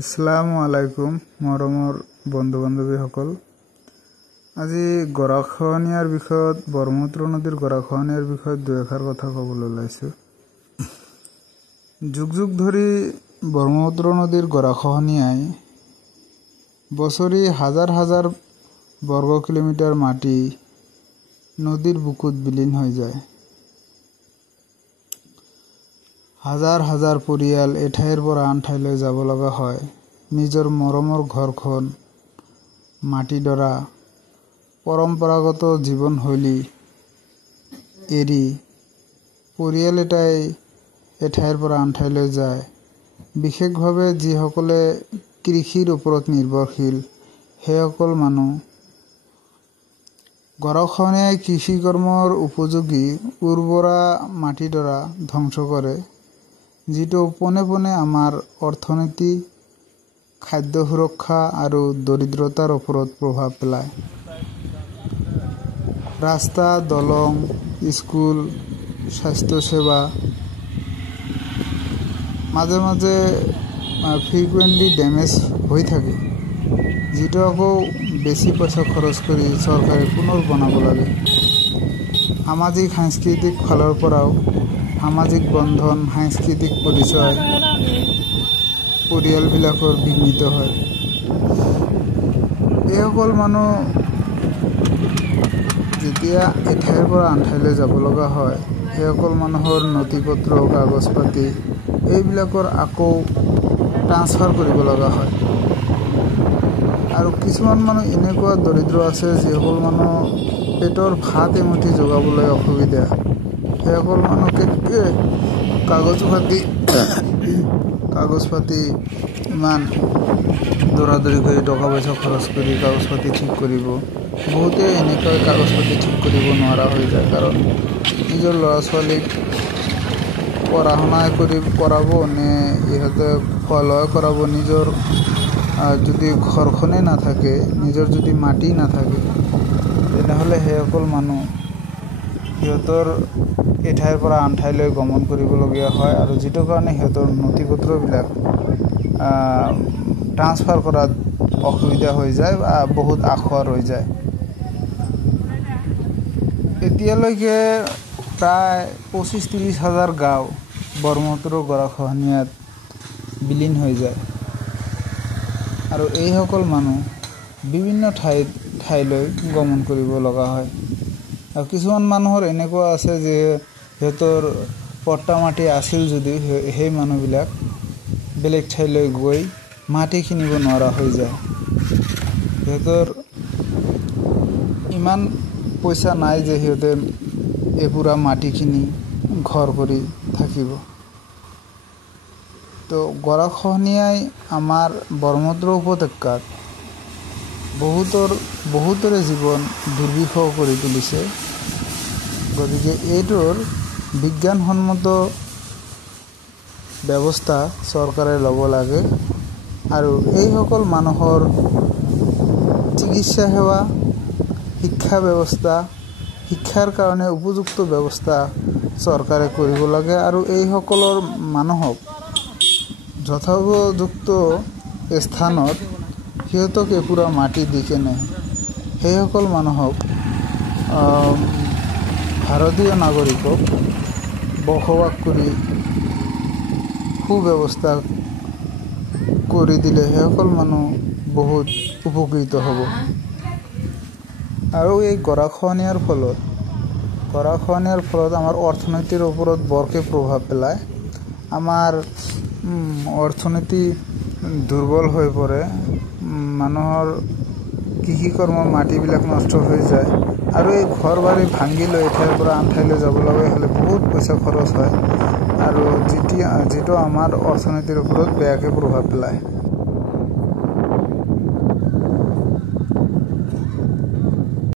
আসসালামু আলাইকুম মৰমৰ বন্ধু বান্ধৱীসকল। আজি গৰাখহনীয়াৰ বিষয়ত ব্ৰহ্মপুত্ৰ নদীৰ গৰাখহনীয়াৰ বিষয়ত দুই এষাৰ কথা ক'বলৈ ওলাইছোঁ। যুগ যুগ ধৰি ব্ৰহ্মপুত্ৰ নদীৰ গৰাখহনীয়াই বছৰি হাজাৰ হাজাৰ বৰ্গ কিলোমিটাৰ মাটি নদীৰ বুকুত বিলীন হৈ যায়। হাজাৰ হাজাৰ পৰিয়াল এঠাইৰ পৰা আন ঠাইলৈ যাব লগা হয়। নিজৰ মৰমৰ ঘৰখন, মাটিডৰা, পৰম্পৰাগত জীৱনশৈলী এৰি পৰিয়াল এটাই এঠাইৰ পৰা আন ঠাইলৈ যায়। বিশেষভাৱে যিসকলে কৃষিৰ ওপৰত নিৰ্ভৰশীল সেইসকল মানুহ। গৰাখহনীয়াই কৃষি কৰ্মৰ উপযোগী উৰ্বৰা মাটিডৰা ধ্বংস কৰে, যিটো পোনে পোনে আমাৰ অৰ্থনীতি, খাদ্য সুৰক্ষা আৰু দৰিদ্ৰতাৰ ওপৰত প্ৰভাৱ পেলায়। ৰাস্তা, দলং, স্কুল, স্বাস্থ্যসেৱা মাজে মাজে ফ্ৰিকুৱেণ্টলি ডেমেজ হৈ থাকে, যিটো আকৌ বেছি পইচা খৰচ কৰি চৰকাৰে পুনৰ বনাব লাগে। সামাজিক সাংস্কৃতিক ফালৰ পৰাও সামাজিক বন্ধন, সাংস্কৃতিক পৰিচয় পৰিয়ালবিলাকৰ বিঘ্নিত হয়। এইসকল মানুহ যেতিয়া এঠাইৰ পৰা আন ঠাইলৈ যাব লগা হয়, সেইসকল মানুহৰ নথি পত্ৰ, কাগজ পাতি এইবিলাকৰ আকৌ ট্ৰান্সফাৰ কৰিব লগা হয়। আৰু কিছুমান মানুহ এনেকুৱা দৰিদ্ৰ আছে যিসকল মানুহ পেটৰ ভাত এমুঠি যোগাবলৈ অসুবিধা। সেইসকল মানুহকে কাগজ পাতি ইমান দৌৰাদৌৰি কৰি টকা পইচা খৰচ কৰি কাগজ পাতি ঠিক কৰিব। বহুতে এনেকৈ কাগজ পাতি ঠিক কৰিব নোৱাৰা হৈ যায়, কাৰণ নিজৰ ল'ৰা ছোৱালীক পঢ়া শুনা কৰাব নে ইহঁতে খোৱা লোৱা কৰাব। নিজৰ যদি ঘৰখনেই নাথাকে, নিজৰ যদি মাটি নাথাকে, তেনেহ'লে সেইসকল মানুহ সিহঁতৰ এঠাইৰ পৰা আন ঠাইলৈ গমন কৰিবলগীয়া হয়, আৰু যিটো কাৰণে সিহঁতৰ নথি পত্ৰবিলাক ট্ৰান্সফাৰ কৰাত অসুবিধা হৈ যায় বা বহুত আখৰ হৈ যায়। এতিয়ালৈকে প্ৰায় 25-30 হাজাৰ গাঁও ব্ৰহ্মপুত্ৰ গৰাখহনীয়াত বিলীন হৈ যায়, আৰু এইসকল মানুহ বিভিন্ন ঠাইলৈ গমন কৰিব লগা হয়। আৰু কিছুমান মানুহৰ এনেকুৱা আছে যে সিহঁতৰ পট্টা মাটি আছিল যদিও সেই মানুহবিলাক বেলেগ ঠাইলৈ গৈ মাটি কিনিব নোৱাৰা হৈ যায়। সিহঁতৰ ইমান পইচা নাই যে সিহঁতে এপুৰা মাটি কিনি ঘৰ কৰি থাকিব। তো গৰাখহনীয়াই আমাৰ ব্ৰহ্মপুত্ৰ উপত্যকাত বহুতৰে জীৱন দুৰ্বিষহ কৰি তুলিছে। গতিকে এইটোৰ বিজ্ঞানসন্মত ব্যৱস্থা চৰকাৰে ল'ব লাগে, আৰু এইসকল মানুহৰ চিকিৎসা সেৱা, শিক্ষা ব্যৱস্থা, শিক্ষাৰ কাৰণে উপযুক্ত ব্যৱস্থা চৰকাৰে কৰিব লাগে, আৰু এইসকলৰ মানুহক যথোপযুক্ত স্থানত সিহঁতক এপুৰা মাটি দি কেনে সেইসকল মানুহক ভাৰতীয় নাগৰিকক বসবাস কৰি সুব্যৱস্থা কৰি দিলে সেইসকল মানুহ বহুত উপকৃত হ'ব। আৰু এই গৰাখহনীয়াৰ ফলত আমাৰ অৰ্থনীতিৰ ওপৰত বৰকৈ প্ৰভাৱ পেলায়। আমাৰ অৰ্থনীতি দুৰ্বল হৈ পৰে, মানুহৰ কৃষি কৰ্মৰ মাটিবিলাক নষ্ট হৈ যায়, আৰু এই ঘৰ বাৰী ভাঙি লৈ এঠাইৰ পৰা আন ঠাইলৈ যাব লগা হ'লে বহুত পইচা খৰচ হয়, আৰু যিটো আমাৰ অৰ্থনীতিৰ ওপৰত বেয়াকৈ প্ৰভাৱ পেলায়।